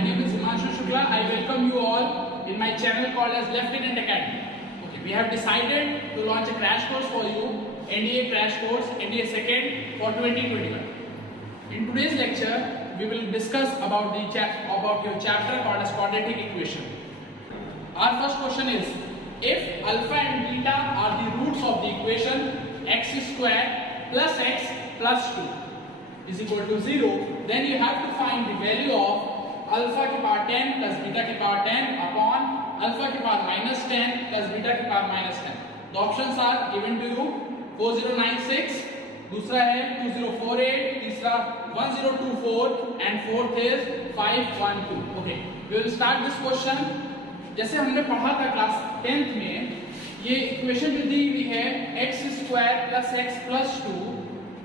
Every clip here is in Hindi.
my name is Himanshu Shukla. I welcome you all in my channel called as Lieutenant Academy. Okay, we have decided to launch a crash course for you, NDA crash course, NDA second for 2021. In today's lecture, we will discuss about your chapter called as quadratic equation. Our first question is, if alpha and beta are the roots of the equation x square plus x plus 2 is equal to 0, then you have to find the value of alpha की power 10 plus beta की power 10 upon alpha की power minus 10 plus beta की power minus 10. The options are given to you. 4096, दूसरा है 2048, तीसरा 1024 and fourth is 512. Okay, we will start this question. जैसे हमने पढ़ा था क्लास 10th में, ये इक्वेशन जो दी हुई है x square plus x plus 2,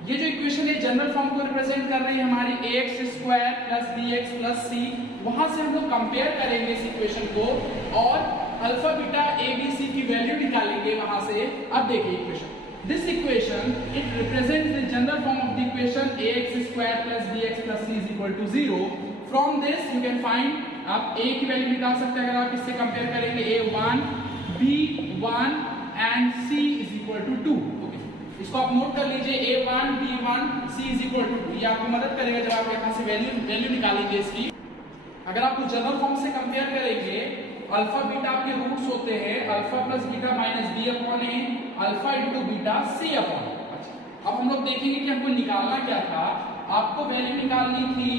ये जो इक्वेशन है जनरल फॉर्म को रिप्रेजेंट कर रही है हमारी ax square plus bx plus c. वहां से हम लोग कंपेयर करेंगे इस इक्वेशन को और alpha beta a b c की वैल्यू निकालेंगे वहां से. अब देखिए equation, this equation it represents the general form of the equation ax square plus bx plus c is equal to 0. From this you can find, आप a की वैल्यू निकाल सकते हैं अगर आप इससे कंपेयर करेंगे a1 b1 and c is equal to 2. Okay, इसको आप नोट कर लीजिए, a1 b1 c is equal to 2. ये आपको मदद करेगा जब आप यहाँ से वैल्यू निकालेंगे इसकी. अगर आप जनरल फॉर्म से कंपेयर करेंगे, अल्फा बीटा आपके रूट्स होते हैं alpha plus beta minus b upon a, alpha into beta c upon. अच्छा, अब हम लोग देखेंगे कि हमको निकालना क्या था. आपको वैल्यू निकालनी थी,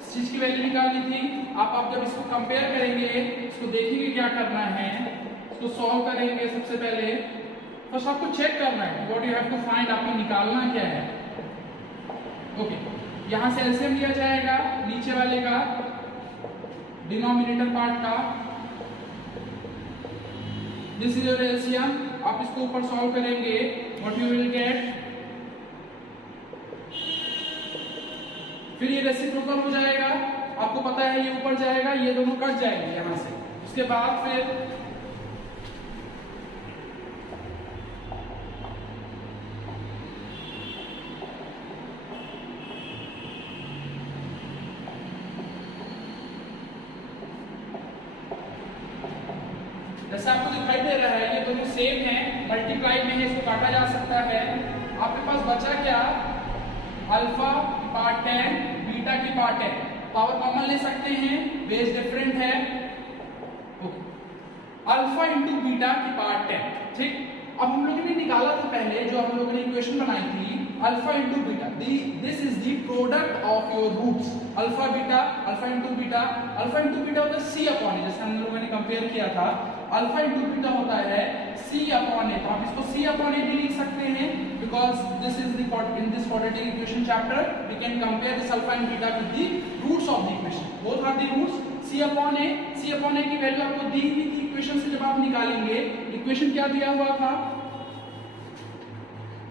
इस चीज की वैल्यू निकालनी थी. आप जब इसको कंपेयर करेंगे, इसको देखेंगे क्या करना है, इसको सॉल्व करेंगे. सबसे पहले फर्स्ट आपको चेक करना है what you have to find, आपको निकालना क्या है. ओके, यहां से एलसीएम लिया जाएगा नीचे वाले का, डिनोमिनेटर पार्ट का. This is your LCM. आप इसको ऊपर सॉल्व करेंगे, व्हाट यू विल गेट, फिर ये रेसिप्रोकल हो जाएगा. आपको पता है ये ऊपर जाएगा, ये दोनों कट जाएंगे यहां से. उसके बाद फिर जैसे आपको दिखाई दे रहा है ये दोनों सेम है, मल्टीप्लाई में है, इसको काटा जा सकता है. आपके पास बचा क्या, अल्फा की पावर 10 बीटा की पावर 10. पावर कॉमन ले सकते हैं, बेस डिफरेंट है. अल्फा इंटू बीटा की पावर 10. ठीक, अब हम लोगों ने निकाला था पहले, जो हम लोगों ने इक्वेशन बनाई थी, alpha into beta. This is the product of your roots. Alpha beta, alpha into beta, alpha into beta होता है सी अपॉन ए, जैसे हम लोगों ने कंपेयर किया था. अल्फा इंटू बीटा होता है सी अपॉन ए, तो आप इसको सी अपॉन ए भी लिख सकते हैं, because this is in this quadratic equation chapter we can compare this alpha and beta with the roots of the equation. Both are the roots. C upon a की वैल्यू आपको दी हुई थी इक्वेशन से. जब आप निकालेंगे, इक्वेशन क्या दिया हुआ था,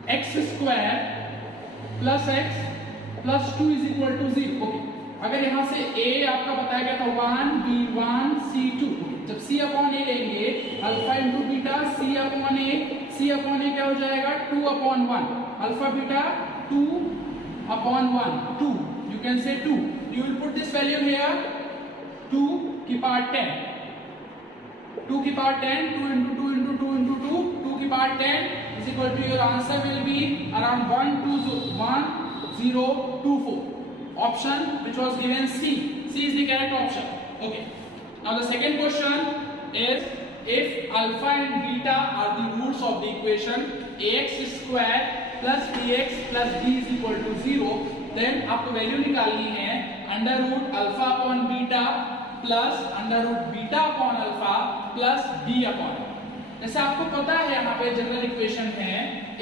x square plus x plus 2 is equal to 0. Okay, अगर यहां से a आपका बताया गया था 1 b1 c2, जब c अपॉन ए लेंगे, alpha into beta c upon a क्या हो जाएगा, 2 अपॉन 1. अल्फा बीटा 2 अपॉन 1, 2. You can say 2. You will put this value here, 2 की पावर 10, 2 की पावर 10, 2 इंटू 2 इंटू 2 इंटू 2, 2 की power 10 is equal to your answer will be around 1024. Option which was given C. C is the correct option. Okay. Now the second question is, if alpha and beta are the roots of the equation ax square plus bx plus b is equal to 0, then आपको वैल्यू निकालनी है under root alpha upon beta plus under root beta upon alpha plus b upon. जैसे आपको पता है यहाँ पे जनरल इक्वेशन है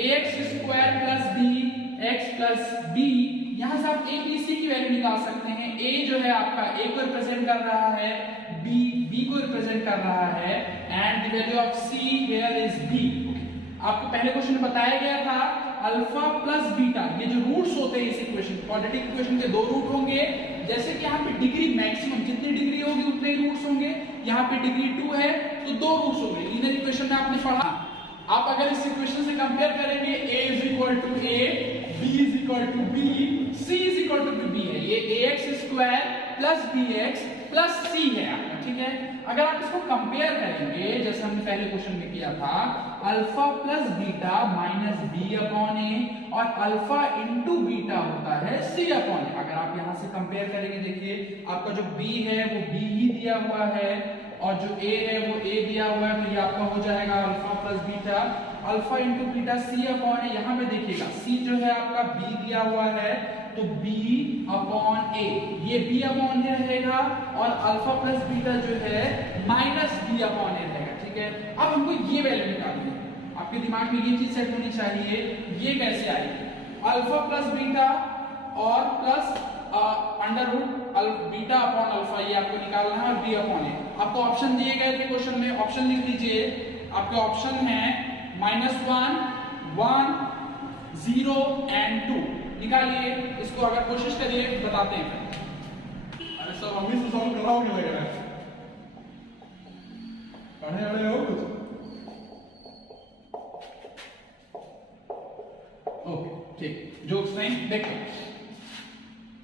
ax square plus b x plus b. यहाँ से आप a b c की वैल्यू निकाल सकते हैं. a जो है आपका a को रिप्रेजेंट कर रहा है, b को रिप्रेजेंट कर रहा है, and the value of c here is b. आपको पहले क्वेश्चन में बताया गया था अल्फा प्लस बीटा, ये जो रूट्स होते हैं इस इक्वेशन, क्वाड्रेटिक इक्वेशन के दो रूट होंगे. जैसे कि यहाँ पे डिग्री मैक्सिमम जितनी डिग्री होगी उतने ही रूट्स होंगे. यहाँ पे डिग्री 2 है तो दो रूट्स होंगे. लीनियर इक्वेशन में आपने पढ़ा. आप अगर इस इक्वेशन से कंपेयर करेंगे a is equal to a, b is equal to b, c is equal to b है, ये ax square plus bx plus c है आपका, ठीक है। अगर आप इसको कंपेयर करेंगे जैसे हमने पहले क्वेश्चन में किया था, alpha plus beta minus b upon a और अल्फा इंटू बीटा होता है सी अपॉन ए। अगर आप यहां से कंपेयर करेंगे, देखिए आपका जो b है वो b ही दिया हुआ है और जो a है वो a दिया हुआ है, तो ये आपका हो जाएगा alpha plus beta alpha into beta c upon a. यहाँ पे देखिएगा c जो है आपका b दिया हुआ है तो b अपॉन a, ये b अपॉन a रहेगा और अल्फा प्लस बीटा जो है माइनस b अपॉन a रहेगा, ठीक है। अब हमको ये वैल्यू निकालनी है, आपके दिमाग में ये चीज सेट होनी चाहिए, ये कैसे आएगी, अल्फा प्लस बीटा और plus under root beta upon alpha, ये आपको निकालना है और b अपॉन a। आपको ऑप्शन दिए गए थे क्वेश्चन में, ऑप्शन लिख लीजिए। आपके ऑप्शन है -1, 1, 0 एंड 2। निकालिए इसको, अगर कोशिश करिए बताते हैं। अरे सर हम ही से सॉल्व कराओगे लग रहा है, पढ़े अड़े हो कुछ। ओके ठीक, जोक्स नहीं। देखो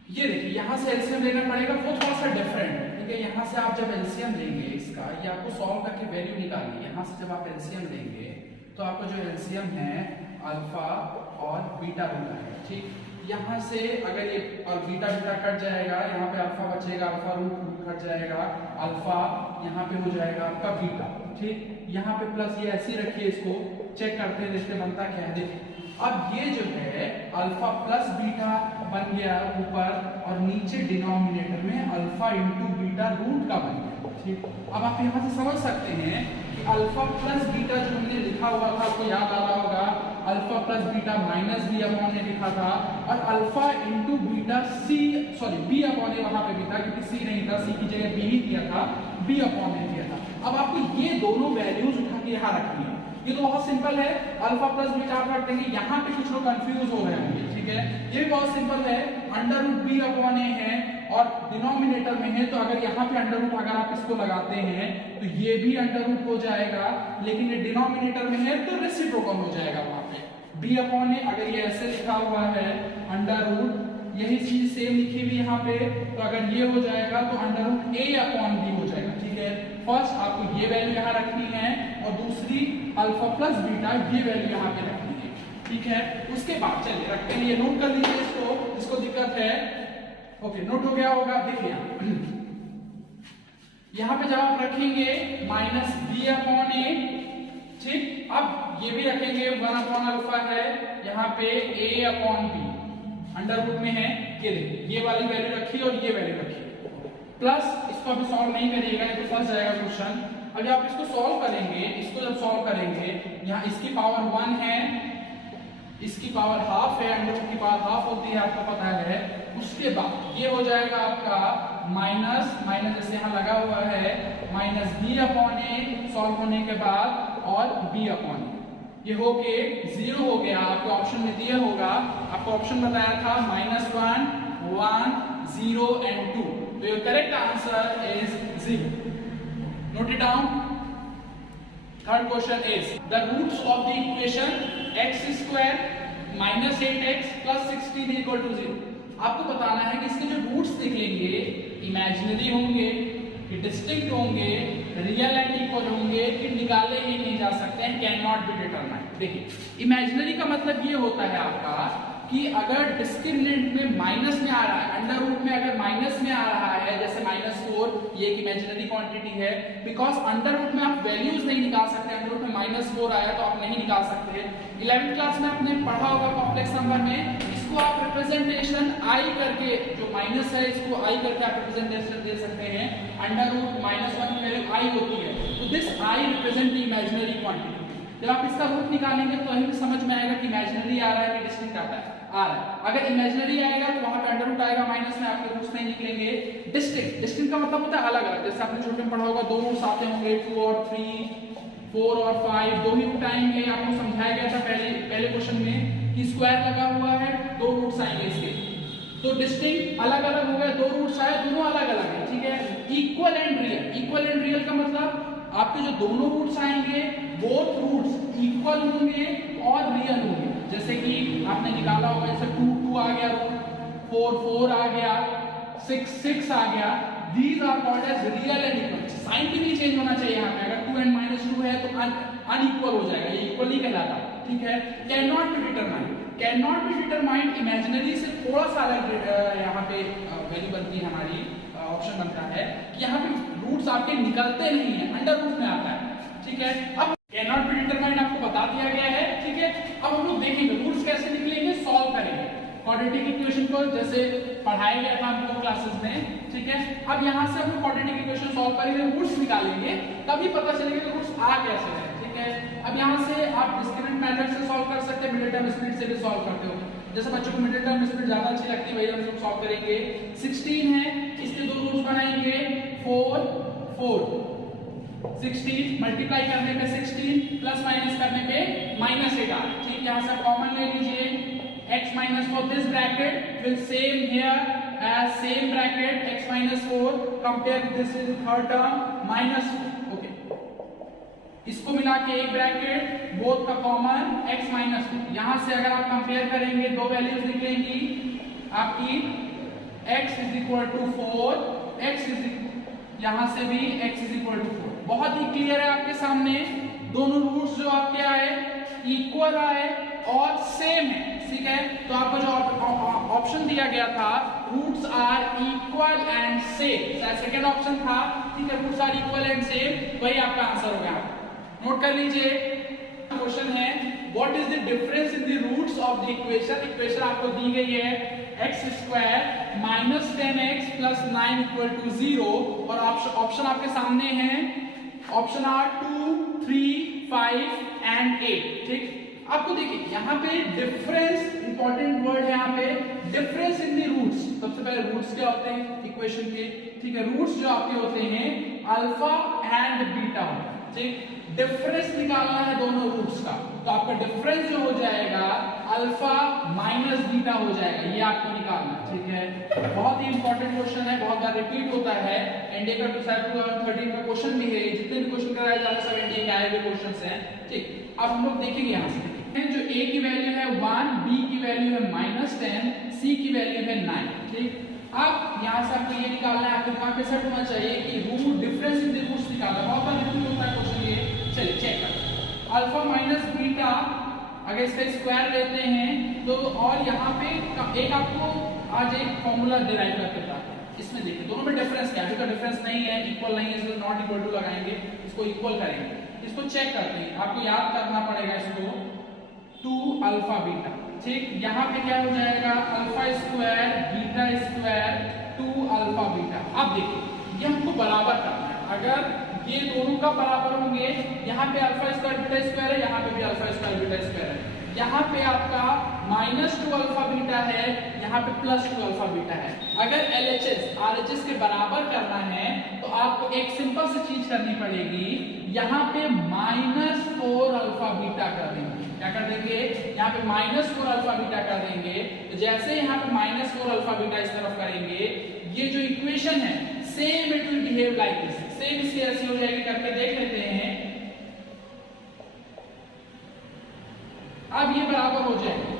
ये देखिए यहाँ से एलसीएम लेना पड़ेगा, वो थोड़ा सा डिफरेंट है, ठीक है। यहाँ से आप जब एलसीएम लेंगे इसका, ये आपको सॉल्व करके वैल्यू निकालिए। यहाँ से जब आप एलसीएम लेंगे तो आपका जो एलसीएम है अल्फा और बीटा होता है, ठीक। यहाँ से अगर ये और बीटा बीटा कट जाएगा, यहाँ पे अल्फा बचेगा, अल्फा रूट कट जाएगा, अल्फा यहाँ पे हो जाएगा आपका बीटा, ठीक। यहाँ पे प्लस ये ऐसे रखिए, इसको चेक करते देखते बनता क्या है। देखिए अब ये जो है अल्फा प्लस बीटा बन गया ऊपर और नीचे डिनोमिनेटर में अल्फा इंटू बीटा रूट का बन गया, ठीक। अब आप यहाँ से समझ सकते हैं कि अल्फा प्लस बीटा जो हमने लिखा हुआ था, आपको याद आ रहा होगा, alpha plus beta minus b upon a लिखा था और alpha into beta c, sorry b upon a वहां पे भी था क्योंकि सी नहीं था, सी की जगह बी ही दिया था, बी अपॉन ए दिया था। अब आपको ये दोनों वैल्यूज उठा के यहाँ रखनी है। ये तो बहुत सिंपल है, अल्फा प्लस बीटा आप रख देंगे। यहाँ पे कुछ लोग कंफ्यूज हो रहे होंगे, ठीक है। ये भी बहुत सिंपल है, अंडर रूट बी अपॉन ए है और डिनोमिनेटर में है, तो अगर यहाँ पे अंडर रूट अगर आप इसको लगाते हैं तो ये भी अंडर रूट हो जाएगा, लेकिन ये डिनोमिनेटर में है तो रेसिप्रोकल हो जाएगा वहां पे बी अपॉन ए। अगर ये ऐसे लिखा हुआ है अंडर रूट, यही चीज सेम लिखी हुई यहाँ पे, तो अगर ये हो जाएगा तो अंडर रूट ए अपॉन बी हो जाएगा, ठीक है। फर्स्ट आपको ये वैल्यू यहाँ रखनी है और दूसरी अल्फा प्लस बीटा ये वैल्यू यहाँ पे रखनी है, ठीक है। उसके बाद चलिए रखते हैं, ये नोट कर लीजिए इसको, जिसको दिक्कत है। ओके, नोट हो गया होगा। देखिए यहाँ पे जब आप रखेंगे माइनस बी अपॉन ए, ठीक। अब ये भी रखेंगे 1 अपॉन अल्फा है, यहाँ पे a upon b under root में है, ये देखिए ये वाली वैल्यू रखी और ये वैल्यू रखी, प्लस इसको अभी सॉल्व नहीं करिएगा, ये तो फंस जाएगा क्वेश्चन। अभी आप इसको सॉल्व करेंगे, इसको जब सॉल्व करेंगे, यहाँ इसकी पावर 1 है, इसकी पावर हाफ है, अंडर रूट की पावर हाफ होती है, आपको पता है। उसके बाद ये हो जाएगा आपका माइनस माइनस जैसे यहाँ लगा हुआ है, minus b upon a solve होने के बाद और बी अपॉन ए, ये होके 0 हो गया। आपके ऑप्शन में दिया होगा, आपको ऑप्शन बताया था -1, 1, 0 एंड 2, तो your correct answer is 0। Note it down. Third question is the roots of the equation x² - 8x + 16 = 0। आपको बताना है कि इसके जो रूट्स निकलेंगे इमेजिनरी होंगे कि डिस्टिंक्ट होंगे, रियल एंड इक्वल होंगे कि निकाले ही नहीं जा सकते हैं, कैन नॉट बी डिटरमाइंड। देखिए इमेजिनरी का मतलब ये होता है आपका कि अगर डिस्क्रिमिनेंट में माइनस में आ रहा है, अंडर रूट में अगर माइनस में आ रहा है, जैसे -4, ये एक इमेजिनरी क्वांटिटी है, बिकॉज अंडर रूट में आप वैल्यूज नहीं निकाल सकते, अंडर रूट में -4 आया तो आप नहीं निकाल सकते। 11th क्लास में आपने पढ़ा होगा कॉम्प्लेक्स नंबर में, इसको आप रिप्रेजेंटेशन आई करके, जो माइनस है इसको आई करके आप रिप्रेजेंटेशन दे सकते हैं। अंडर रूट -1 की वैल्यू आई होती है, तो this I represent the imaginary quantity. जब आप इसका रूट निकालेंगे तो हमें समझ में आएगा कि इमेजिनरी आ रहा है कि डिस्टिंक्ट आता है, आ रहा है। अगर इमेजिनरी आएगा तो वहां पे अंडर रूट आएगा, माइनस में आपके रूट्स नहीं निकलेंगे। डिस्टिंक्ट, डिस्टिंक्ट का मतलब होता है अलग अलग, जैसे आपने छोटे में पढ़ा होगा, दो रूट्स आते होंगे, 2 और 3, 4 और 5, दो ही रूट आएंगे। आपको समझाया गया था पहले क्वेश्चन में कि स्क्वायर लगा हुआ है, दो रूट्स आएंगे इसके, तो डिस्टिंक्ट अलग अलग हो गए, दो रूट्स आए, दोनों अलग अलग है, ठीक है। Equal and real, equal and real का मतलब आपके जो दोनों रूट्स आएंगे, बोथ रूट्स इक्वल होंगे और रियल होंगे। जैसे कि आपने निकाला होगा, जैसे 2 आ गया रूट 4 आ गया, 6 आ गया। These are called as real and equal। Sign भी नहीं चेंज होना चाहिए यहाँ पे, अगर 2 and -2 है तो अनइक्वल हो जाएगा, ये इक्वल नहीं कहलाता, ठीक है। Can not be determined, can not be determined imaginary से थोड़ा सा अलग यहाँ पे वैल्यू बनती है हमारी, ऑप्शन बनता है कि यहाँ पे रूट्स आपके निकलते नहीं है, अंडर रूट में आता है, ठीक है। अब कैन नॉट बी डिटरमाइंड आपको बता दिया गया है, ठीक है। अब हम लोग देखेंगे रूट्स कैसे निकलेंगे, सॉल्व करेंगे क्वाड्रेटिक इक्वेशन को, जैसे पढ़ाया गया था हमको क्लासेस में, ठीक है। अब यहाँ से हम लोग क्वाड्रेटिक इक्वेशन सॉल्व करेंगे, रूट्स निकालेंगे, तभी पता चलेगा कि रूट्स आ कैसे हैं, ठीक है। अब यहाँ से आप डिस्क्रिमिनेंट मेथड से सॉल्व कर सकते हैं, मिडिल टर्म स्प्लिट से भी सॉल्व करते हो, जैसे बच्चों को मिडिल टर्म स्प्लिट ज्यादा अच्छी लगती है, वही हम लोग सॉल्व करेंगे। 16 है, इसके दो रूट्स बनाएंगे, 4 4, 16 मल्टीप्लाई करने पे 16 प्लस माइनस करने पे -8, ठीक है। यहाँ से कॉमन ले लीजिए, x minus 4, this bracket will same here as same bracket x minus 4, compare this is third term -4, okay। इसको मिला के एक ब्रैकेट, बोथ का कॉमन x minus 4। यहाँ से अगर आप कंपेयर करेंगे दो वैल्यूज निकलेंगी आपकी, x is equal to 4, x is यहाँ से भी x is equal to 4। बहुत ही क्लियर है आपके सामने, दोनों रूट्स जो आपके आए इक्वल आए और सेम है, ठीक है। तो आपको जो ऑप्शन दिया गया था roots are equal and same, second option था, ठीक है, roots are equal and same, वही आपका आंसर हो गया। नोट कर लीजिए, क्वेश्चन है what is the difference in the roots of the equation. Equation आपको दी गई है x square minus 10x plus 9 equal to 0, और ऑप्शन आपके सामने है, ऑप्शन आर 2 3 5 एंड 8, ठीक। आपको देखिए यहाँ पे डिफरेंस, इंपॉर्टेंट वर्ड है यहाँ पे, डिफरेंस इन दी रूट्स। सबसे पहले रूट्स क्या होते हैं इक्वेशन के, ठीक है। रूट्स जो आपके होते हैं अल्फा एंड बीटा, ठीक। डिफरेंस निकालना है दोनों रूट्स का, तो आपका डिफरेंस जो हो जाएगा अल्फा माइनस बीटा हो जाएगा, ये आपको निकालना, ठीक है। बहुत ही इंपॉर्टेंट क्वेश्चन है, बहुत बार रिपीट होता है, एनडीए का 2013 का क्वेश्चन भी है, जितने भी क्वेश्चन कराए जाते हैं सब एनडीए के आए हुए क्वेश्चंस हैं, ठीक। अब हम लोग देखेंगे यहाँ से, जो a की वैल्यू है 1, b की वैल्यू है -10, c की वैल्यू है 9, ठीक। अब यहाँ से आपको ये निकालना है, आपको दिमाग पे सेट होना चाहिए कि root difference in the roots निकालना, बहुत बार रिपीट होता है क्वेश्चन ये। चलिए चेक करते, अल्फा माइनस बीटा अगर इसका स्क्वायर लेते हैं तो, और यहाँ पे एक आपको आज एक फॉर्मूला डिराइव करके बताते हैं, इसमें देखिए दोनों में डिफरेंस क्या है, इसका डिफरेंस नहीं है, इक्वल नहीं है, इसको नॉट इक्वल टू लगाएंगे, इसको इक्वल करेंगे, इसको चेक करते हैं। आपको याद करना पड़ेगा इसको, 2 अल्फा बीटा, ठीक। यहाँ पे क्या हो जाएगा alpha square beta square 2 alpha beta. अब देखिए ये हमको बराबर करना है, अगर ये दोनों का बराबर होंगे, यहाँ पे अल्फा स्क्वायर बीटा स्क्वायर है, यहाँ पे भी अल्फा स्क्वायर बीटा स्क्वायर है, यहाँ पे आपका -2 अल्फा बीटा है, यहाँ पे +2 अल्फा बीटा है। अगर LHS RHS के बराबर करना है तो आपको एक सिंपल सी चीज करनी पड़ेगी, यहाँ पे -4 अल्फा बीटा कर देंगे, क्या कर देंगे, यहाँ पे -4 अल्फा बीटा कर देंगे। तो जैसे यहाँ पे -4 अल्फा बीटा इस तरफ करेंगे, ये जो इक्वेशन है same it will behave like this, same इसकी ऐसी हो जाएगी, करके देख लेते हैं। अब ये बराबर हो जाएगा,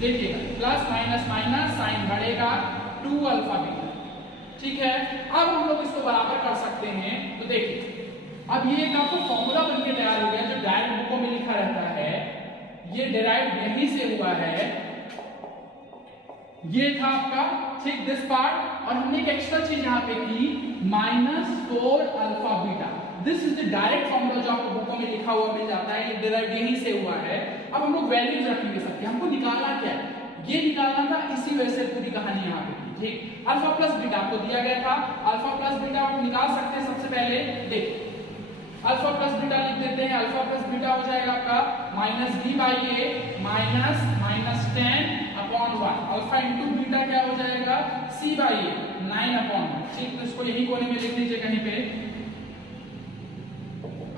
देखिएगा प्लस माइनस माइनस साइन बढ़ेगा 2 अल्फा बीटा, ठीक है। अब हम लोग इसको बराबर कर सकते हैं, तो देखिए अब ये एक आपको फॉर्मूला बनके तैयार हो गया, जो डायरेक्ट बुकों में लिखा रहता है, ये डिराइव यहीं से हुआ है, ये था आपका, ठीक, दिस पार्ट। और हमने एक एक्स्ट्रा चीज यहाँ पे की, -4 alpha beta, this is the direct formula जो आपको बुकों में लिखा हुआ मिल जाता है, ये डिराइव यहीं से हुआ है। अब हम लोग वैल्यूज रखेंगे सबकी, हमको निकालना क्या है, ये निकालना था, इसी वजह से पूरी कहानी यहाँ पे की, ठीक। अल्फा प्लस बीटा आपको दिया गया था, अल्फा प्लस बीटा आप निकाल सकते हैं। सबसे पहले देखिए अल्फा प्लस बीटा लिख देते हैं, अल्फा प्लस बीटा हो जाएगा आपका -b/a -10/1, अल्फा इंटू बीटा क्या हो जाएगा c/a 9/1, ठीक। तो इसको यही कोने में लिख लीजिए कहीं पे,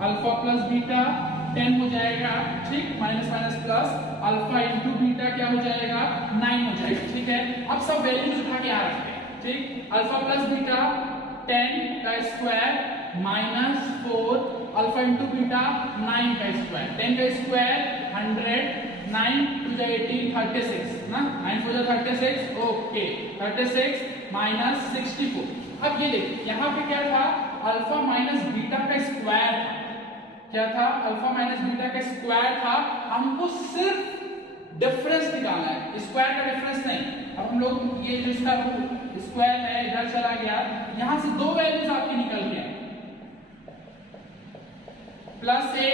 अल्फा प्लस बीटा 10 हो जाएगा, ठीक, minus minus plus, alpha into beta क्या हो जाएगा 9 हो जाएगा, ठीक है। अब सब वैल्यूज उठा के आ रखते हैं, ठीक। अल्फा प्लस बीटा 10 का स्क्वायर -4 अल्फा इंटू बीटा 9 का स्क्वायर, 10 का स्क्वायर 100, 9 टू जा 18 36 ना, 9 4 जा 36, ओके 36 माइनस 64। अब ये देखिए यहाँ पे क्या था, अल्फा माइनस बीटा का स्क्वायर था, क्या था, अल्फा माइनस बीटा का स्क्वायर था, हमको सिर्फ डिफरेंस निकालना है, स्क्वायर का डिफरेंस नहीं। अब हम लोग ये जो इसका स्क्वायर है इधर चला गया, यहां से दो वैल्यूज आपकी निकल गया, plus a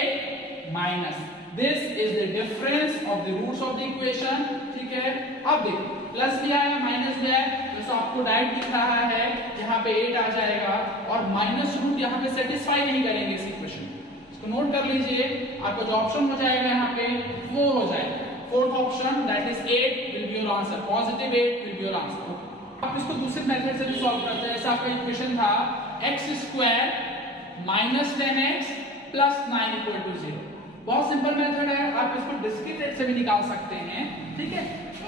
minus, this is the difference of the roots of the equation, ठीक है। अब देखो प्लस भी आया माइनस भी आया, जैसे आपको डायरेक्ट दिख रहा है यहाँ पे 8 आ जाएगा, और माइनस रूट यहाँ पे सेटिस्फाई नहीं करेंगे इस इक्वेशन को, इसको नोट कर लीजिए। आपका जो ऑप्शन हो जाएगा यहाँ पे 4 हो जाएगा, fourth option that is 8 will be your answer, positive 8 will be your answer. आप इसको दूसरे मेथड से भी सॉल्व करते हैं, ऐसा आपका इक्वेशन था x square minus 10x plus 9 equal to 0। बहुत सिंपल मेथड है, आप इसको डिस्क्रीट से भी निकाल सकते हैं, ठीक है,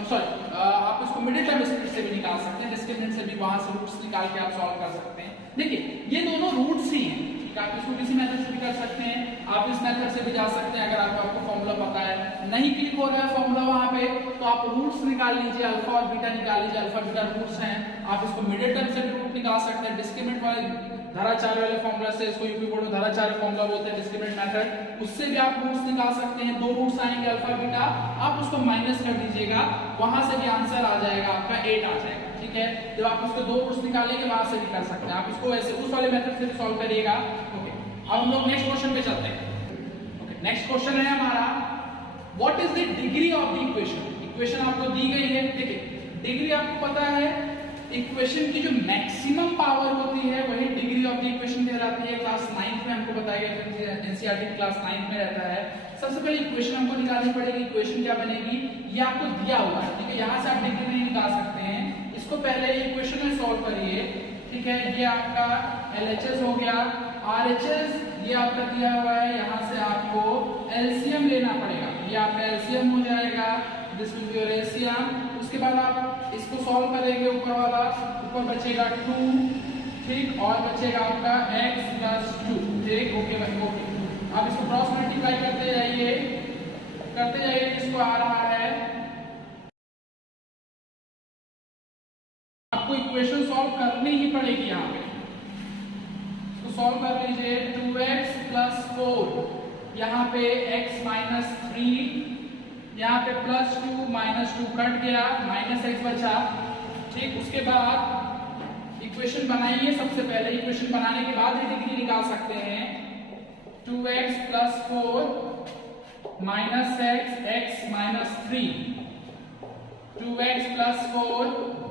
सॉरी आप इसको मिडिल टर्म डिस्क्रीट से भी निकाल सकते हैं, डिस्क्रीट से भी वहां से रूट्स निकाल के आप सॉल्व कर सकते हैं। देखिए ये दोनों रूट्स ही हैं, आप इसको किसी मेथड से भी कर सकते हैं, आप इस मेथड से भी जा सकते हैं। अगर आपको फॉर्मूला पता है, नहीं क्लिक हो रहा है फॉर्मूला वहां पे, तो आप रूट्स निकाल लीजिए, अल्फा और बीटा निकाल लीजिए, अल्फा बीटा रूट्स हैं, आप इसको मिडिल टर्म से भी रूट निकाल सकते हैं। डिस्क्रिमिनेंट वाले धाराचार्य वाले फॉर्मूला से, इसको यूपी बोर्ड में धाराचार्य फॉर्मूला बोलते हैं, डिस्क्रिमिनेंट मेथड, उससे भी आप रूट्स निकाल सकते हैं। दो रूट्स आएंगे अल्फा बीटा, आप उसको माइनस कर दीजिएगा, वहां से भी आंसर आ जाएगा आपका 8 आ जाएगा, ठीक है। जब आप उसको दो रूट्स निकालेंगे वहां से भी कर सकते हैं, आप इसको ऐसे उस वाले मेथड से भी सॉल्व करिएगा, ओके। अब हम लोग नेक्स्ट क्वेश्चन पे चलते हैं, ओके। नेक्स्ट क्वेश्चन है हमारा, what is the degree of the equation. Equation आपको दी गई है, देखिए डिग्री आपको पता है, इक्वेशन की जो मैक्सिमम पावर होती है वही डिग्री ऑफ द इक्वेशन कहलाती है। क्लास 9th में हमको बताया गया, एनसीईआरटी क्लास 9th में रहता है। सबसे पहले इक्वेशन हमको निकालनी पड़ेगी, इक्वेशन क्या बनेगी, ये आपको दिया हुआ है, ठीक है, यहाँ से आप डिग्री नहीं निकाल सकते हैं। इसको पहले इक्वेशन में सॉल्व करिए, ठीक है। ये आपका LHS हो गया, RHS ये आपका दिया हुआ है, यहाँ से आपको LCM लेना पड़ेगा, ये आपका LCM हो जाएगा, this will be your LCM। उसके बाद आप इसको सॉल्व करेंगे, ऊपर वाला, ऊपर बचेगा 2, ठीक, और बचेगा आपका x प्लस 2, ठीक, ओके भाई, ओके। आप इसको क्रॉस मल्टीप्लाई करते जाइए, इसको आ रहा है, आपको इक्वेशन सॉल्व करनी ही पड़ेगी। यहाँ पे इसको सॉल्व कर लीजिए, 2x प्लस 4, यहाँ पे x माइनस 3, यहाँ पे प्लस 2 माइनस 2 कट गया, माइनस x बचा, ठीक। उसके बाद इक्वेशन बनाइए, सबसे पहले इक्वेशन बनाने के बाद ही डिग्री निकाल सकते हैं। 2x plus 4 minus x minus 3, 2x plus 4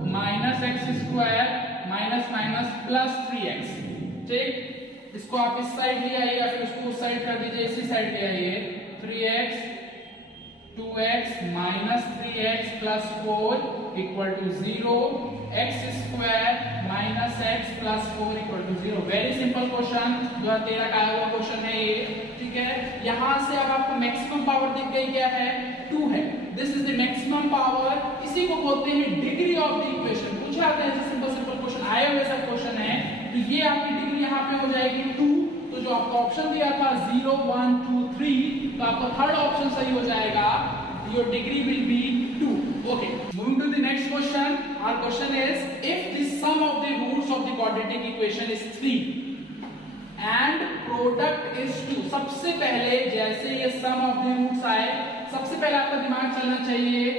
minus x square minus minus plus 3x, ठीक। इसको आप इस साइड ले आइए या फिर उसको उस साइड कर दीजिए, इसी साइड ले आइए, 3x 2x minus 3x plus 4 equal to 0, x square minus x plus 4 equal to 0। Very simple question, 2013 का आया हुआ क्वेश्चन है ये, ठीक है। यहाँ से अब आपको मैक्सिमम पावर दिख गई, क्या है, 2 है, this is the maximum power, इसी को बोलते हैं डिग्री ऑफ द इक्वेशन। पूछे आते हैं सिंपल सिंपल क्वेश्चन, आए हुए सब क्वेश्चन है, तो ये आपकी डिग्री यहाँ पे हो जाएगी 2, तो जो आपका ऑप्शन दिया था 0 1 2 3, तो आपका थर्ड ऑप्शन सही हो जाएगा, your degree will be 2, okay. Moving to the next question, our question is if the sum of the roots of the quadratic equation is 3 and product is 2। सबसे पहले जैसे ये सम ऑफ द रूट्स आए, सबसे पहले आपका दिमाग चलना चाहिए,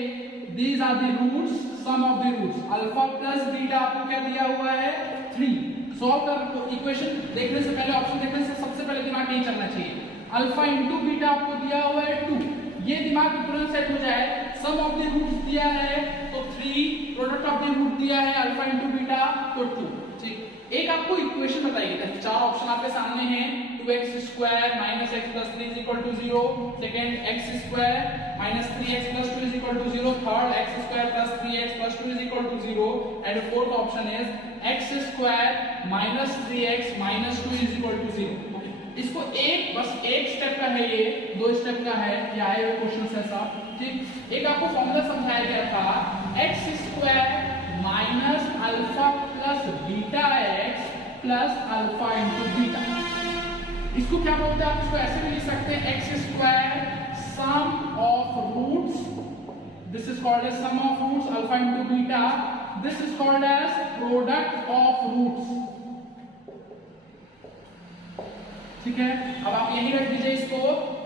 these are the roots, sum of the roots, alpha plus beta आपको क्या दिया हुआ है, 3। सॉल्व कर, इक्वेशन देखने से पहले, ऑप्शन देखने से सबसे पहले दिमाग नहीं चलना चाहिए, अल्फा इंटू बीटा आपको दिया हुआ है 2, ये दिमाग में तुरंत सेट हो जाए। सम ऑफ द रूट्स दिया है तो 3, प्रोडक्ट ऑफ द रूट दिया है अल्फा इंटू बीटा तो 2, ठीक। एक आपको इक्वेशन बताइए, चार ऑप्शन आपके सामने हैं, 2x square minus x plus 3 is equal to 0, second x square minus 3x plus 2 is equal to 0, third x square plus 3x plus 2 is equal to 0, and fourth option is x square minus 3x minus 2 is equal to 0। इसको बस एक स्टेप का है, ये 2 स्टेप का है, ये आए हुए क्वेश्चन ऐसा, ठीक। एक आपको फॉर्मूला समझाया गया था, x square minus alpha plus beta x plus alpha into beta. इसको क्या बोलते हैं, आप इसको ऐसे भी लिख सकते हैं, x square sum of roots. This is called as sum of roots alpha into beta. This is called as product of roots. ठीक है, अब आप यही रख दीजिए इसको,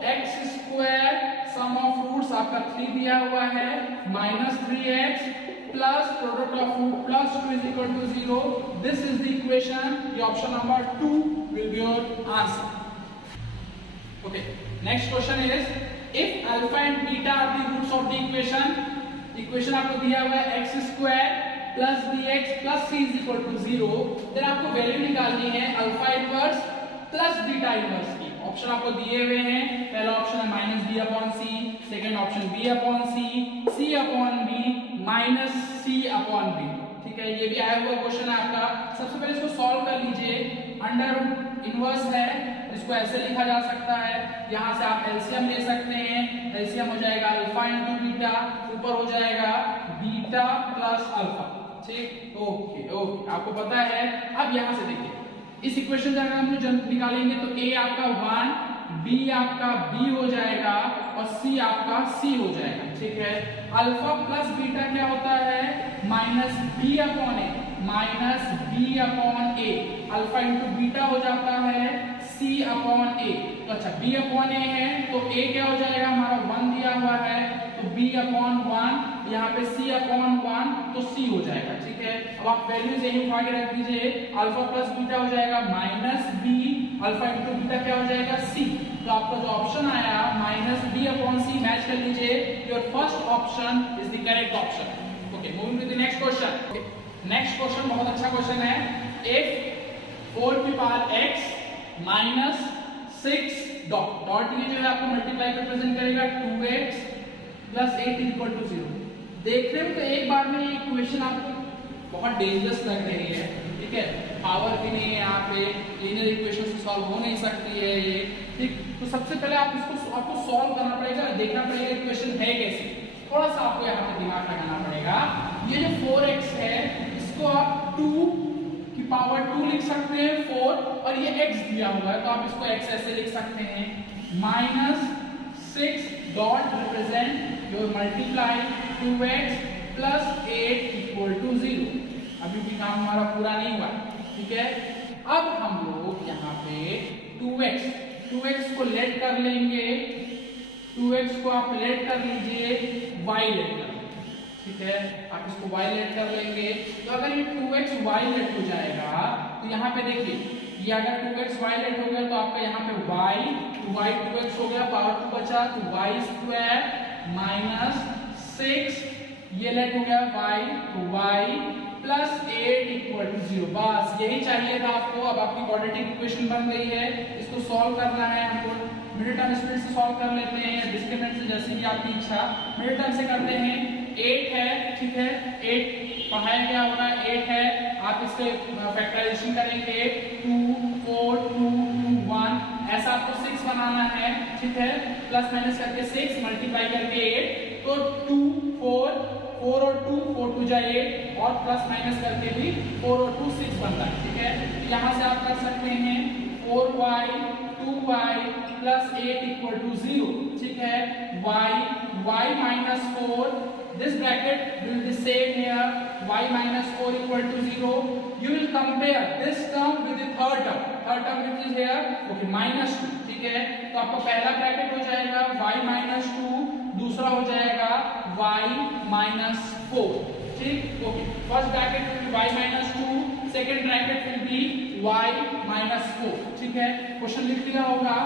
x square sum of roots आपका 3 दिया हुआ है minus 3x plus product of root plus 2 is equal to 0. This is the equation. ये option number 2 will be your answer. Okay, next question is if alpha and beta are the roots of the equation आपको दिया हुआ है x square plus bx plus c is equal to 0. Then आपको वैल्यू निकालनी है alpha inverse plus beta inverse की. ऑप्शन आपको दिए हुए हैं. पहला ऑप्शन है माइनस बी अपॉन सी, सेकेंड ऑप्शन बी अपॉन सी अपॉन बी माइनस सी अपॉन बी. ठीक है, ये भी आया हुआ क्वेश्चन है आपका. सबसे पहले इसको सॉल्व कर लीजिए. अंडर इनवर्स है, इसको ऐसे लिखा जा सकता है. यहाँ से आप एलसीएम ले सकते हैं. एलसीएम हो जाएगा अल्फा इंटू बीटा, ऊपर हो जाएगा बीटा प्लस अल्फा. ठीक, ओके ओके, आपको पता है. अब यहाँ से देखिए इस इक्वेशन से अगर हम लोग निकालेंगे तो a आपका 1, b आपका b हो जाएगा और c आपका c हो जाएगा. ठीक है, अल्फा प्लस बीटा क्या होता है minus b upon a, minus b upon a. Alpha into beta हो जाता है c अपॉन a. तो अच्छा b अपॉन a है तो a क्या हो जाएगा हमारा 1 दिया हुआ है तो b अपॉन 1, यहाँ पे c अपॉन 1 तो c हो जाएगा. ठीक है, अब आप वैल्यूज यही उठा के रख दीजिए. अल्फा प्लस बीटा हो जाएगा minus b, alpha into beta क्या हो जाएगा c. तो आपका जो ऑप्शन आया minus b upon c match कर लीजिए. Your first option is the correct option. Okay, moving to the next question. Next question बहुत अच्छा क्वेश्चन है. इफ 4 की पावर x माइनस 6 डॉट ये जो है आपको मल्टीप्लाई कर प्रेजेंट करेगा 2x plus 8 is equal to 0. देखने में तो एक बार में ये इक्वेशन आपको बहुत डेंजरस लग रही है. ठीक है, पावर भी नहीं है यहाँ पे, लीनियर इक्वेशन से सॉल्व हो नहीं सकती है ये. ठीक, तो सबसे पहले आपको सॉल्व करना पड़ेगा, देखना पड़ेगा इक्वेशन है कैसी. थोड़ा सा आपको यहाँ पे दिमाग लगाना पड़ेगा. ये जो 4x है इसको आप 2 की पावर 2 लिख सकते हैं 4, और ये x दिया हुआ है तो आप इसको x ऐसे लिख सकते हैं. Minus 6 dot represent your multiply 2x plus 8 equal to 0. अभी भी काम हमारा पूरा नहीं हुआ. ठीक है, अब हम लोग यहाँ पे 2x को लेट कर लेंगे. 2x को आप लेट कर लीजिए, y लेट कर. ठीक है, आप इसको y लेट कर लेंगे. तो अगर ये 2x y लेट हो जाएगा तो यहाँ पे देखिए ये अगर 2x y लेट हो गया तो आपका यहाँ पे y 2x हो गया, पावर 2 बचा तो y स्क्वायर माइनस 6 ये लेट हो गया y तो y प्लस 8 इक्वल टू 0. बस यही चाहिए था आपको. अब आपकी क्वाड्रेटिक इक्वेशन बन गई है. इसको सॉल्व करना है हमको. मिडिल टर्म स्पीड से सॉल्व कर लेते हैं, डिस्क्रिमिनेंट से, जैसे कि आपकी इच्छा. मिडिल टर्म से करते हैं. 8 है, ठीक है, 8 पढ़ाया गया होगा 8 है. आप इससे फैक्टराइजेशन करेंगे 2 4 2 2 1 ऐसा आपको 6 बनाना है. ठीक है, प्लस माइनस करके 6 मल्टीप्लाई करके 8 तो 2 4 और 2 4 2 जा 8 और प्लस माइनस करके भी 4 और 2 6 बनता है. ठीक है, यहाँ से आप कर सकते हैं 4y 2y plus 8 equal to 0. ठीक है, y minus 4, this bracket will be same here, y minus 4 equal to 0. You will compare this term with the third term which is here, okay, minus 2. ठीक है, तो आपका पहला ब्रैकेट हो जाएगा y minus 2, दूसरा हो जाएगा y minus 4. ठीक, okay, first bracket will be y minus 2, second bracket will be y minus 4. ठीक है, क्वेश्चन लिख लिया होगा.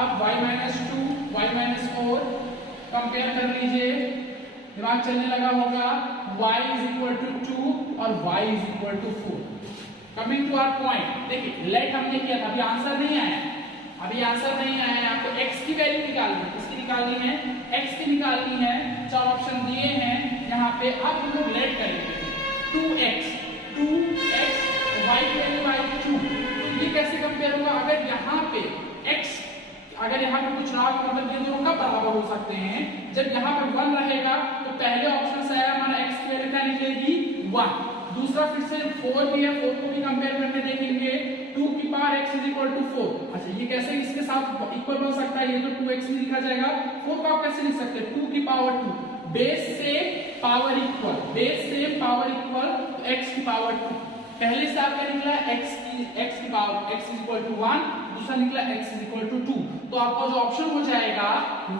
अब y minus 2 y minus 4 compare कर लीजिए, दिमाग चलने लगा होगा. y is equal to 2 और y is equal to 4. Coming to our point, देखिए लेट हमने किया था, अभी आंसर नहीं आया. आपको x की वैल्यू निकालनी है. किसकी निकालनी है? x की निकालनी है. 4 ऑप्शन दिए हैं यहाँ पे. अब हम लोग लेट करेंगे 2x y की वैल्यू आई 2. तो ये कैसे कंपेयर होगा? अगर यहाँ पे x अगर यहाँ पे कुछ ना हो तो मतलब ये दोनों कब बराबर हो सकते हैं? जब यहाँ पे 1 रहेगा तो पहले ऑप्शन से आया हमारा x की वैल्यू क्या निकलेगी 1. दूसरा फिर से 4 भी है, 4 को भी कंपेयर करके देखेंगे 2 की power x is equal to 4। अच्छा ये कैसे इसके साथ इक्वल बन सकता है? ये तो 2x में लिखा जाएगा, 4 को आप कैसे लिख सकते हैं? 2 की पावर 2, बेस से पावर इक्वल, बेस से पावर इक्वल तो x की पावर 2। पहले से आपका निकला x की power x is equal to 1, दूसरा निकला x इज इक्वल टू 2। तो आपका जो ऑप्शन हो जाएगा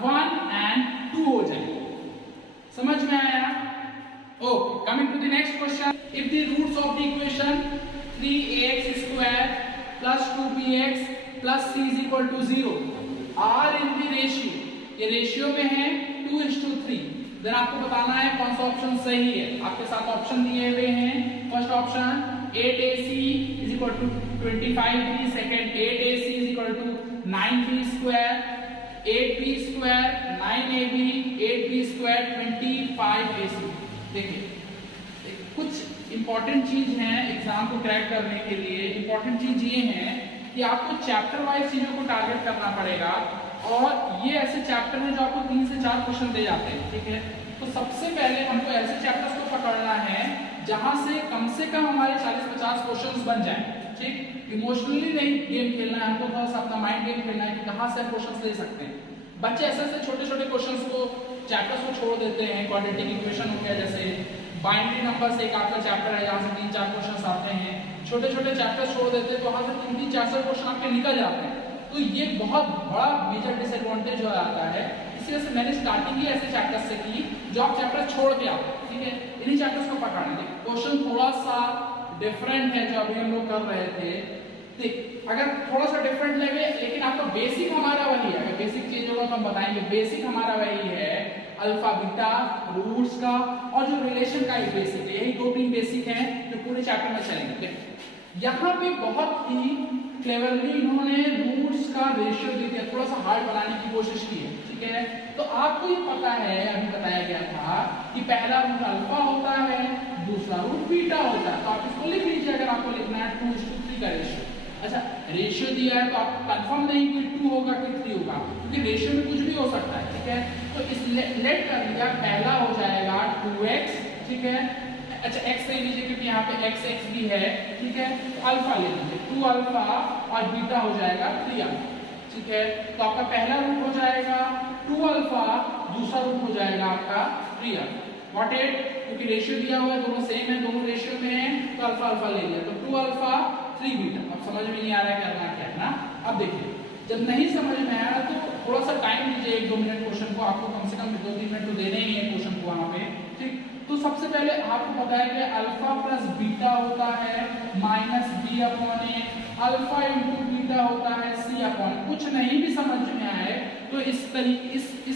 1 and 2 हो जाएगा। समझ में आया? Okay, coming to the next question. If the roots of the equation 3ax square plus 2bx plus c is equal to 0 are in the ratio, ये रेशियो में है 2:3, देन आपको बताना है कौन सा ऑप्शन सही है। आपके साथ ऑप्शन दिए हुए हैं। First option 8ac is equal to 25b, second 8ac is equal to 9b square, 8b square 9ab, 8b square 25ac। देखिए कुछ इंपॉर्टेंट चीज है एग्जाम को क्रैक करने के लिए। इंपॉर्टेंट चीज ये है कि आपको चैप्टर वाइज चीजों को टारगेट करना पड़ेगा, और ये ऐसे चैप्टर हैं जो आपको 3 से 4 क्वेश्चन दे जाते हैं, ठीक है। तो सबसे पहले हमको ऐसे चैप्टर्स को पकड़ना है जहां से कम हमारे 40-50 क्वेश्चंस बन जाए, ठीक। इमोशनली नहीं गेम खेलना है हमको, थोड़ा सा अपना माइंड गेम खेलना है कि कहां से क्वेश्चंस ले सकते हैं। बच्चे ऐसे छोटे-छोटे क्वेश्चंस को, चैप्टर्स को छोड़ देते हैं। क्वाड्रेटिक इक्वेशन हो गया, जैसे बाइनरी नंबर से एक आपका चैप्टर है जहां से 3-4 क्वेश्चंस आते हैं, छोटे-छोटे चैप्टर्स छोड़ देते हैं तो वहां से 3-4 क्वेश्चन आपके निकल जाते हैं। तो ये बहुत बड़ा मेजर डिसएडवांटेज हो जाता है। इसी वजह से मैंने स्टार्टिंग ही ऐसे चैप्टर्स से की जो आप चैप्टर छोड़ के आओ, ठीक है। इन्हीं चैप्टर्स को पकड़ना है। क्वेश्चन थोड़ा सा डिफरेंट है जो अभी हम लोग कर रहे थे, ठीक। अगर थोड़ा सा डिफरेंट लगे लेकिन आपका बेसिक हमारा वही है। अगर बेसिक चीज होगा तो हम बताएंगे, बेसिक हमारा वही है अल्फा बीटा रूट्स का, और जो रिलेशन का एक बेसिक है। यही 2-3 बेसिक हैं जो पूरे चैप्टर में चलेंगे। यहाँ पे बहुत ही क्लेवरली इन्होंने रूट्स का रेशियो दे दिया, थोड़ा सा हार्ड बनाने की कोशिश की है, ठीक है। तो आपको ये पता है, अभी बताया गया था कि पहला रूट अल्फा होता है, दूसरा रूट बीटा होता है। तो आप इसको लिख लीजिए अगर आपको लिखना है 2:3 का रेशियो। अच्छा रेशियो दिया है तो आप कंफर्म नहीं कि 2 होगा कि 3 होगा, क्योंकि रेशियो में कुछ भी हो सकता है, ठीक है। तो इस लेट कर दिया, पहला हो जाएगा 2x, ठीक है। अच्छा x ले लीजिए क्योंकि यहाँ पे x भी है, ठीक है। तो अल्फा ले लीजिए 2 अल्फा और बीटा हो जाएगा 3 अल्फा, ठीक है। तो आपका पहला रूट हो जाएगा 2 अल्फा, दूसरा रूट हो जाएगा आपका 3 अल्फा। व्हाट इट, क्योंकि रेशियो दिया हुआ है, दोनों सेम है, दोनों रेशियो में है, तो अल्फा अल्फा ले लिया, तो 2 अल्फा 3 बीटा। अब समझ में नहीं आ रहा है करना क्या है ना। अब देखिए जब नहीं समझ में आया तो थोड़ा सा टाइम दीजिए, 1-2 मिनट क्वेश्चन को, आपको कम से कम 2-3 मिनट तो देने ही है क्वेश्चन को वहां पे, ठीक। तो सबसे पहले आपको पता है कि अल्फा प्लस बीटा होता है -b upon a, alpha into beta होता है c अपॉन। कुछ नहीं भी समझ में आए तो इस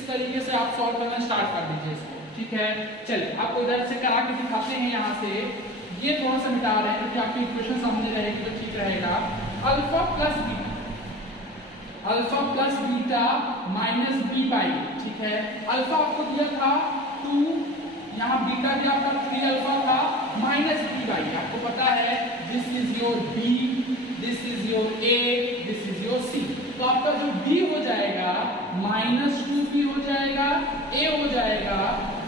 तरीके से आप सॉल्व करना स्टार्ट कर दीजिए इसको, ठीक है। चलिए आपको इधर से करा के दिखाते हैं। यहाँ से ये थोड़ा सा मिटा रहे हैं क्योंकि आपकी इक्वेशन सामने रहेगी तो ठीक रहेगा। Alpha plus beta minus b by, ठीक है। अल्फा आपको दिया था 2, यहाँ बीटा भी आपका 3 अल्फा था, माइनस b बाई। आपको पता है this is your b, this is your a, this is your c। तो आपका जो b हो जाएगा -2b हो जाएगा, a हो जाएगा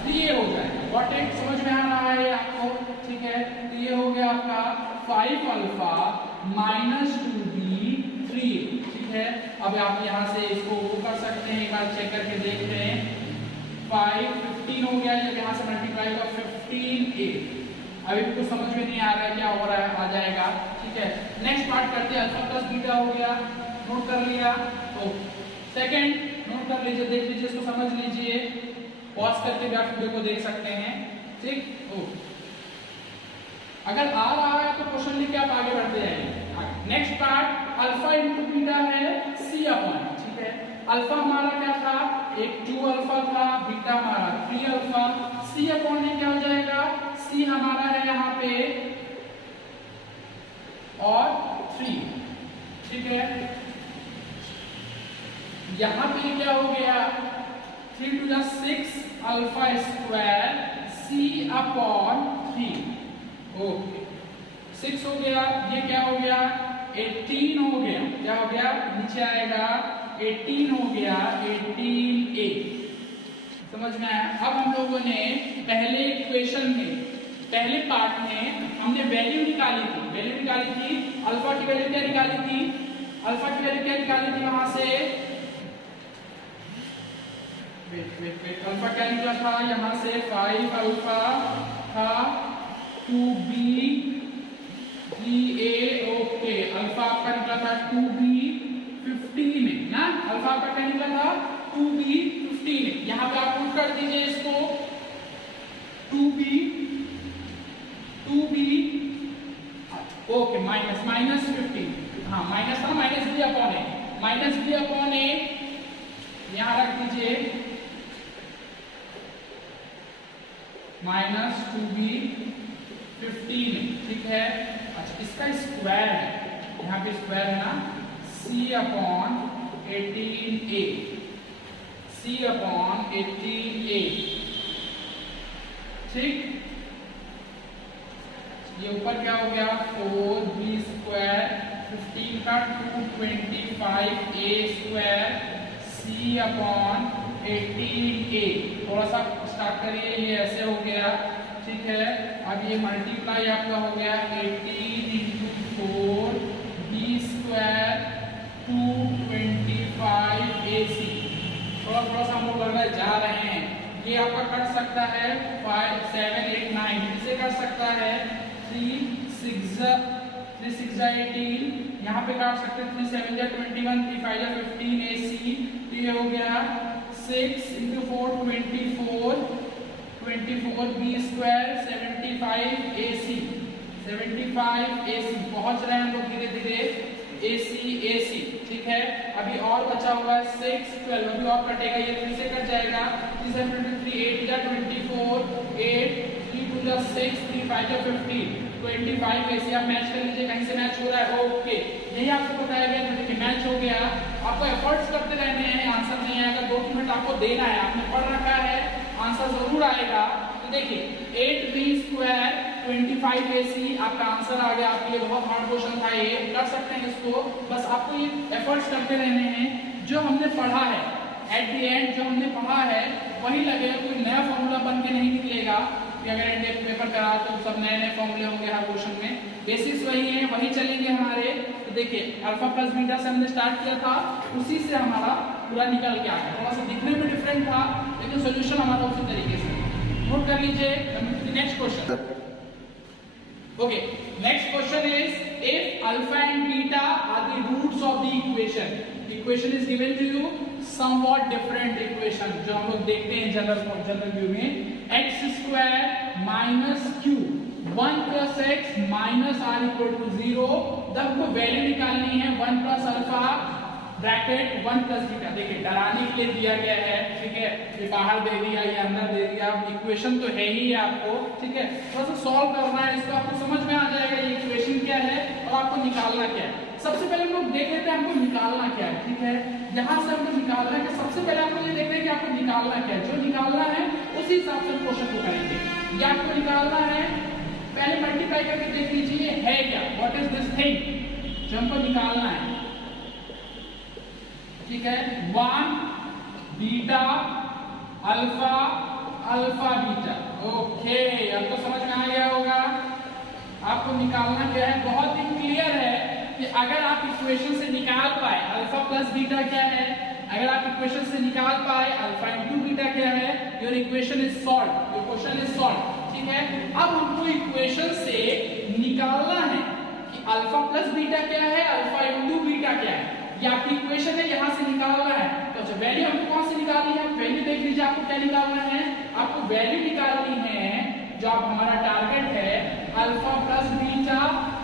3a हो जाएगा। व्हाट इट, समझ में आ रहा है आपको, ठीक है। तो ये हो गया आपका 5 अल्फा -2b 3a, ठीक है। अब आप यहाँ से इसको वो कर सकते हैं, एक बार चेक करके देख रहे हैं। 15 हो गया, जब यहाँ से मल्टीप्लाई होगा 15a। अभी भी कुछ समझ में नहीं आ रहा है क्या हो रहा है, आ जाएगा, ठीक है। नेक्स्ट पार्ट करते हैं। अल्फा प्लस बीटा हो गया, नोट कर लिया। तो सेकंड नोट कर लीजिए, देख लीजिए, इसको समझ लीजिए, पॉज करके भी आप वीडियो को देख सकते हैं, ठीक। ओके, अगर आ रहा है तो क्वेश्चन लिख के आप आगे बढ़ते जाएंगे। Next part alpha into beta है c अपॉन, ठीक है। अल्फा हमारा क्या था, एक 2 अल्फा था, बीटा हमारा 3 अल्फा, c अपॉन में क्या हो जाएगा, c हमारा है यहाँ पे और 3, ठीक है। यहाँ पे क्या हो गया 3 to the 6 alpha square c upon 3, okay 6 हो गया। ये क्या हो गया 18 हो गया, क्या हो गया नीचे आएगा 18 हो गया 18a। समझ में आया। अब हम लोगों ने पहले इक्वेशन में पहले पार्ट में हमने वैल्यू निकाली थी अल्फा की वैल्यू क्या निकाली थी, वहां से अल्फा क्या निकला था, यहां से 5 अल्फा था 2b 3a। ओके, अल्फा आपका निकला था 2b 15 ना, अल्फा आपका क्या निकला था 2b 15। यहां पे आप पुट कर दीजिए इसको 2b ओके माइनस 15, हाँ माइनस था, माइनस b अपॉन a यहां रख दीजिए माइनस 2b 15, ठीक है। अच्छा, इसका स्क्वायर है, यहाँ पे स्क्वायर है ना, c अपॉन 18a, ठीक। ये ऊपर क्या हो गया 4b स्क्वायर 15 का 225a square c upon 18a। थोड़ा सा स्टार्ट करिए, ये ऐसे हो गया, ठीक है। अब ये मल्टीप्लाई आपका हो गया 18 इंटू 4 b स्क्वायर 225ac। थोड़ा सा हम लोग करने जा रहे हैं, ये आपका कट सकता है 5 7 8 9, इसे कर सकता है 3 6 18, यहाँ पे काट सकते हैं 3 7 21 3 5 15 ac। ये हो गया 6 into 4 24 b स्क्वायर 75 ac पहुंच रहे हैं हम लोग धीरे धीरे ac, ठीक है। अभी और बचा हुआ है 6 12, अभी और कटेगा, ये फिर से कट जाएगा 3 7 23 8 जा 24 8 3 2 जा 6 3 5 जा 15 25 ऐसे आप मैच कर लीजिए, कहीं से मैच हो रहा है, ओके। यही आपको बताया गया, तो देखिए मैच हो गया। आपको एफर्ट्स करते रहने हैं, आंसर नहीं आएगा 2 मिनट आपको देना है, आपने पढ़ रखा है, आंसर जरूर आएगा। तो देखिए 8b स्क्वायर 25ac आपका आंसर आ गया। आपके लिए बहुत हार्ड क्वेश्चन था, ये कर सकते हैं इसको, बस आपको ये एफर्ट्स करते रहने हैं। जो हमने पढ़ा है एट द एंड, जो हमने पढ़ा है वही लगेगा, कोई नया फॉर्मूला बन के नहीं निकलेगा कि अगर एंड पेपर करा तो सब नए फॉर्मूले होंगे हर क्वेश्चन में। बेसिक्स वही है, वही चलेंगे हमारे। तो देखिए अल्फा प्लस बीटा से हमने स्टार्ट किया था, उसी से हमारा पूरा निकल के आ गया। थोड़ा सा दिखने में डिफरेंट था, लेकिन सोल्यूशन हमारा उसी तरीके से। नोट कर लीजिए। Next question, okay, next question is if alpha and beta are the roots of the equation is given to you somewhat different equation जो हम लोग देखते हैं जनरल व्यू में, x square minus q 1 plus x minus r equal to 0। तब को वैल्यू निकालनी है 1 plus alpha bracket 1 plus beta. देखिए डराने के लिए दिया गया है, ठीक है, ये बाहर दे दिया ये अंदर दे दिया, इक्वेशन तो है ही आपको, ठीक है। थोड़ा सा सॉल्व करना है इसको, आपको समझ में आ जाएगा ये इक्वेशन क्या है और आपको निकालना क्या है। सबसे पहले हम लोग देख लेते हैं हमको निकालना क्या है, ठीक है। यहाँ से हमको निकालना है, सबसे पहले आपको ये देख रहे हैं कि आपको निकालना क्या है। जो निकालना है उसी हिसाब से क्वेश्चन को करेंगे। ये आपको निकालना है, पहले मल्टीप्लाई करके देख लीजिए है क्या, व्हाट इज दिस थिंग जो हमको निकालना है, ठीक है। 1 beta alpha alpha beta, okay, अब तो समझ में आ गया होगा आपको निकालना क्या है। बहुत ही क्लियर है कि अगर आप इक्वेशन से निकाल पाए अल्फा प्लस बीटा क्या है, अगर आप इक्वेशन से निकाल पाए अल्फा इनटू बीटा क्या है, your equation is solve, your question is solve, ठीक है। अब हमको इक्वेशन से निकालना है कि अल्फा प्लस बीटा क्या है, अल्फा इनटू बीटा क्या है, ये आपकी इक्वेशन है, यहां से निकालना है। तो अच्छा वैल्यू हमको कौन से निकालनी है, वैल्यू देख लीजिए आपको क्या निकालना है, आपको वैल्यू निकालनी है जो आप हमारा टारगेट है अल्फा प्लस बीटा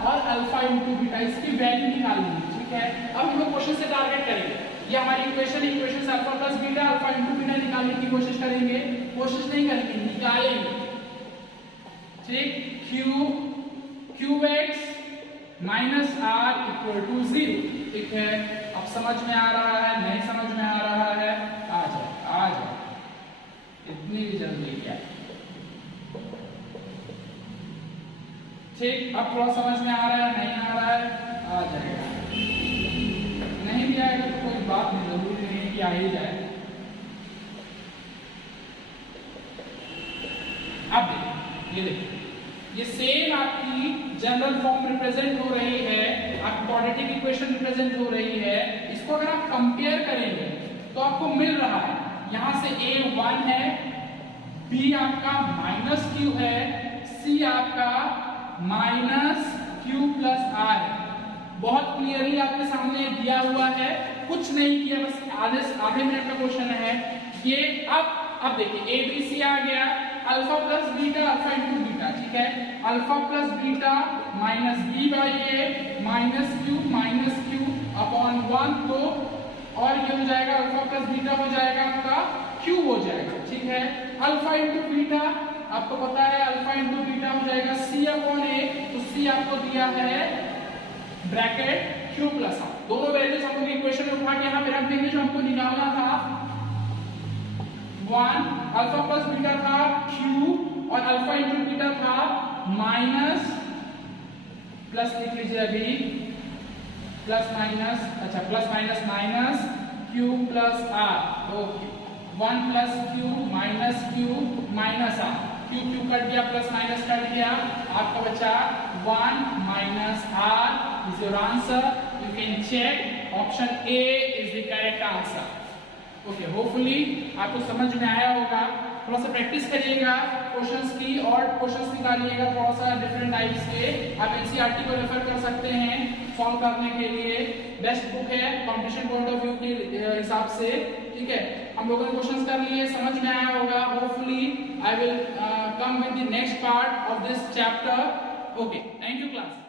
और अल्फा इनटू बीटा, इसकी वैल्यू निकालनी है, ठीक है। अब हम लोग क्वेश्चन से टारगेट करेंगे, ये हमारी इक्वेशन है, इक्वेशन से alpha plus beta alpha into beta निकालने की कोशिश करेंगे, कोशिश नहीं करेंगे, निकालेंगे, ठीक। qx minus r equal to 0, ठीक है। अब समझ में आ रहा है, नहीं समझ में आ रहा है, आ जाए इतनी भी जल्दी क्या, ठीक। अब थोड़ा समझ में आ रहा है, नहीं आ रहा है, आ जाएगा, नहीं भी आएगा तो कोई बात नहीं, जरूरी नहीं है कि आ ही जाए। अब देखिए, ये देखिए जनरल फॉर्म रिप्रेजेंट हो रही है, आप क्वाड्रेटिक इक्वेशन रिप्रेजेंट हो रही है, इसको अगर आप कंपेयर करेंगे तो आपको मिल रहा है यहां से a 1 है, b आपका माइनस q है, c आपका माइनस q प्लस r है। बहुत क्लियरली आपके सामने दिया हुआ है, कुछ नहीं किया, बस आधे मिनट का क्वेश्चन है ये। अब देखिए a b c आ गया, alpha plus beta, alpha into beta, ठीक है, alpha plus beta minus b by a minus q upon 1, तो और ये हो जाएगा अल्फा प्लस बीटा हो जाएगा आपका क्यू हो जाएगा, ठीक है। अल्फा इंटू बीटा आपको पता है, अल्फा इंटू बीटा हो जाएगा सी अपॉन ए, तो सी आपको दिया है ब्रैकेट क्यू प्लस आर। दोनों वैल्यूज हम लोग इक्वेशन में उठा के यहां पे रख देंगे जो हमको निकालना था। 1 अल्फा प्लस बीटा था q और अल्फा इंटू बीटा था माइनस, प्लस लिख लीजिए अभी, प्लस माइनस, अच्छा plus minus minus q plus r, okay 1 plus q minus r, q cut गया, प्लस माइनस कट गया, आपका बचा 1 minus r is your answer. You can check option A is the correct answer. Okay, hopefully आपको समझ में आया होगा। थोड़ा सा प्रैक्टिस करिएगा क्वेश्चंस की और क्वेश्चंस निकालिएगा थोड़ा सा डिफरेंट टाइप्स के। आप एनसीईआरटी को रेफर कर सकते हैं सॉल्व करने के लिए, बेस्ट बुक है कंपटीशन पॉइंट ऑफ व्यू के हिसाब से, ठीक है। हम लोगों ने क्वेश्चंस कर लिए, समझ में आया होगा। Hopefully I will come with the next part of this chapter. Okay, thank you class.